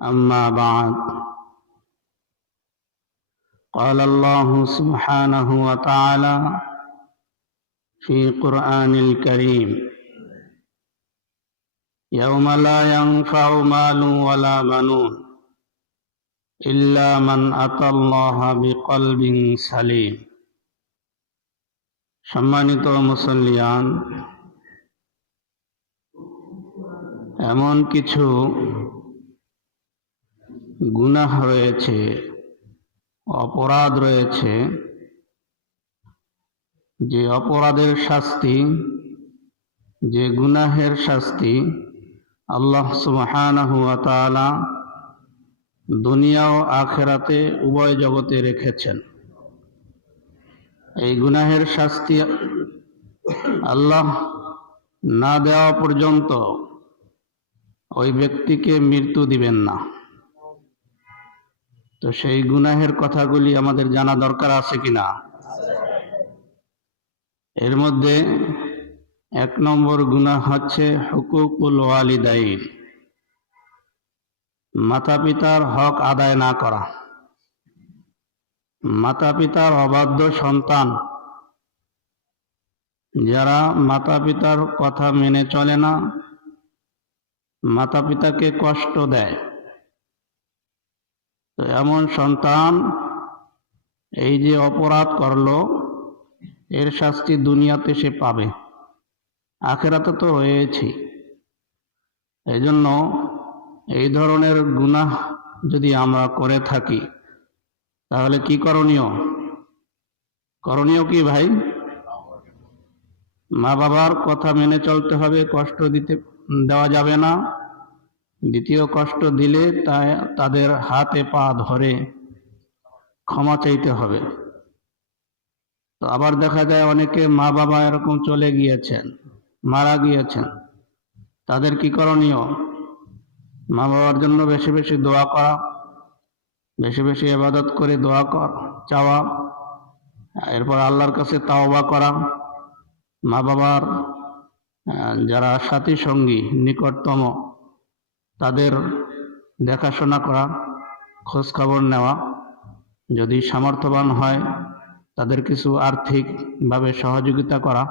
أما بعد قال الله سبحانه وتعالى في قرآن الكريم يوم لا ينفع مال ولا بنون إلا من أتى الله بقلب سليم। সম্মানিত মুসল্লিয়ান, এমন কিছু গুনাহ রয়েছে, অপরাধ রয়েছে, যে অপরাধের শাস্তি, যে গুনাহের শাস্তি আল্লাহ সুবহানাহু ওয়া তাআলা দুনিয়া ও আখিরাতে উভয় জগতে রেখেছেন। এই গুনাহের শাস্তি আল্লাহ না দেওয়া পর্যন্ত ওই ব্যক্তিকে মৃত্যু দিবেন না। তো সেই গুনাহের কথাগুলি আমাদের জানা দরকার আছে কিনা? এর মধ্যে এক নম্বর গুনাহ হচ্ছে হুকুকুল ওয়ালিদাইন, মাতা পিতার হক আদায় না করা। মাতা পিতার অবাধ্য সন্তান যারা মাতা পিতার কথা মেনে চলে না, মাতা পিতাকে কষ্ট দেয়, তো এমন সন্তান এই যে অপরাধ করলো এর শাস্তি দুনিয়াতে সে পাবে, আখিরাতে তো রয়েছেই। এই জন্য এই ধরনের গুনাহ যদি আমরা করে থাকি তাহলে কি করণীয়? করণীয় কি ভাই? মা বাবার কথা মেনে চলতে হবে, কষ্ট দেওয়া যাবে না। দ্বিতীয়, কষ্ট দিলে তাদের হাতে পা ধরে ক্ষমা চাইতে হবে। তো আবার দেখা যায় অনেকে মা বাবা এরকম চলে গিয়েছেন, মারা গিয়েছেন, তাদের কি করণীয়? মা বাবার জন্য বেশি বেশি দোয়া করা, বেশি বেশি ইবাদত করে দোয়া চাওয়া, এরপর আল্লাহর কাছে তাওবা করা, মা বাবার যারা সাথী সঙ্গী নিকটতম তাদের দেখাশোনা করা, খোঁজ খবর নেওয়া, যদি সামর্থ্যবান হয় তাদের কিছু আর্থিকভাবে সহযোগিতা করা।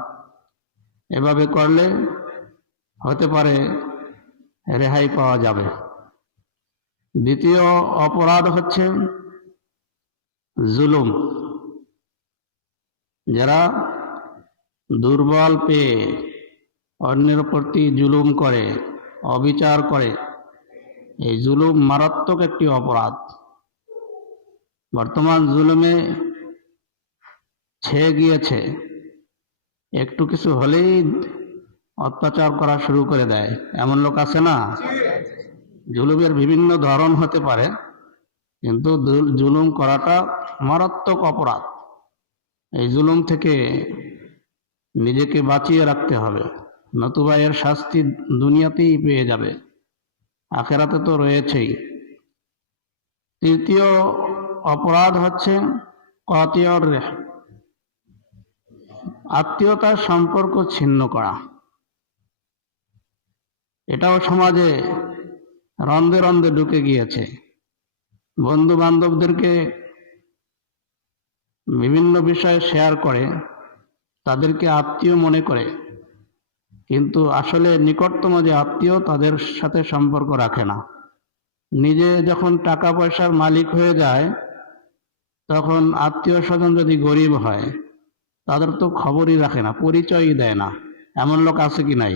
এভাবে করলে হতে পারে রেহাই পাওয়া যাবে। দ্বিতীয় অপরাধ হচ্ছে জুলুম। যারা দুর্বল পেয়ে অন্যের প্রতি জুলুম করে, অবিচার করে, এই জুলুম মারাত্মক একটি অপরাধ। বর্তমান জুলুমে ছেয়ে গিয়েছে, একটু কিছু হলেই অত্যাচার করা শুরু করে দেয়, এমন লোক আছে না? জুলুমের বিভিন্ন ধরন হতে পারে, কিন্তু জুলুম করাটা মারাত্মক অপরাধ। এই জুলুম থেকে নিজেকে বাঁচিয়ে রাখতে হবে, নতুবা এর শাস্তি দুনিয়াতেই পেয়ে যাবে, আখিরাতে তো রয়েছেই। তৃতীয় অপরাধ হচ্ছে কাতিউর রহিম, আত্মীয়তার সম্পর্ক ছিন্ন করা। এটাও সমাজে রন্ধে রন্ধে ঢুকে গিয়েছে। বন্ধু বান্ধবদেরকে বিভিন্ন বিষয়ে শেয়ার করে, তাদেরকে আত্মীয় মনে করে, কিন্তু আসলে নিকটতম যে আত্মীয় তাদের সাথে সম্পর্ক রাখে না। নিজে যখন টাকা পয়সার মালিক হয়ে যায় তখন আত্মীয় স্বজন যদি গরিব হয় তাদের তো খবরই রাখে না, পরিচয়ই দেয় না, এমন লোক আছে কি নাই?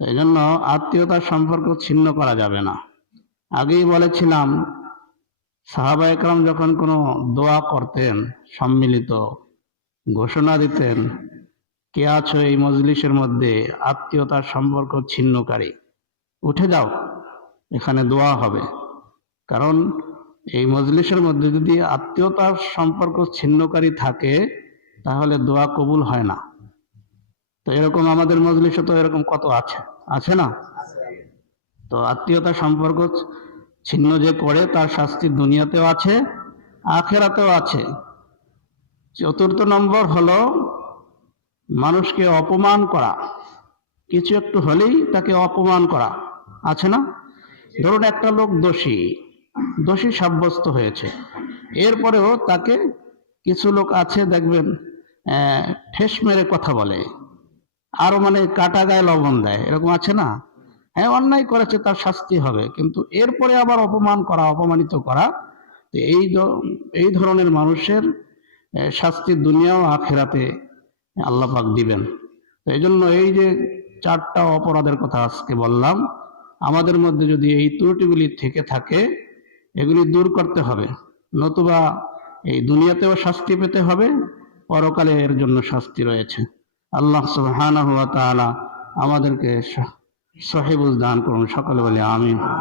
এই জন্য আত্মীয়তার সম্পর্ক ছিন্ন করা যাবে না। আগেই বলেছিলাম, সাহাবা একরাম যখন কোনো দোয়া করতেন, সম্মিলিত ঘোষণা দিতেন, কে আছো এই মজলিসের মধ্যে আত্মীয়তার সম্পর্ক ছিন্নকারী, উঠে যাও, এখানে দোয়া হবে। কারণ এই মজলিসের মধ্যে যদি আত্মীয়তার সম্পর্ক ছিন্নকারী থাকে তাহলে দোয়া কবুল হয় না। তো এরকম আমাদের মজলিসে তো এরকম কত আছে না? তো আত্মীয়তার সম্পর্ক ছিন্ন যে করে তার শাস্তি দুনিয়াতেও আছে, আখিরাতেও আছে। চতুর্থ নম্বর হলো মানুষকে অপমান করা, কিছু একটু হলেই তাকে অপমান করা, আছে না? ধরুন একটা লোক দোষী সাব্যস্ত হয়েছে, এরপরেও তাকে কিছু লোক আছে দেখবেন ঠেস মেরে কথা বলে, আরো মানে কাটা গায়ে লবণ দেয়, এরকম আছে না? হ্যাঁ, অন্যায় করেছে, তার শাস্তি হবে, কিন্তু এরপরে আবার অপমানিত করা, তো এই ধরনের মানুষের শাস্তি দুনিয়া ও আখিরাতে আল্লাহ পাক দিবেন। তো এই জন্য এই যে 4টা অপরাধের কথা আজকে বললাম, আমাদের মধ্যে যদি এই ত্রুটিগুলি থেকে থাকে, এগুলি দূর করতে হবে, নতুবা এই দুনিয়াতেও শাস্তি পেতে হবে, পরকালে এর জন্য শাস্তি রয়েছে। আল্লাহ সুবহানাহু ওয়া তাআলা আমাদেরকে সহিহ বুঝ দান করুন। সকলে বলে আমিন।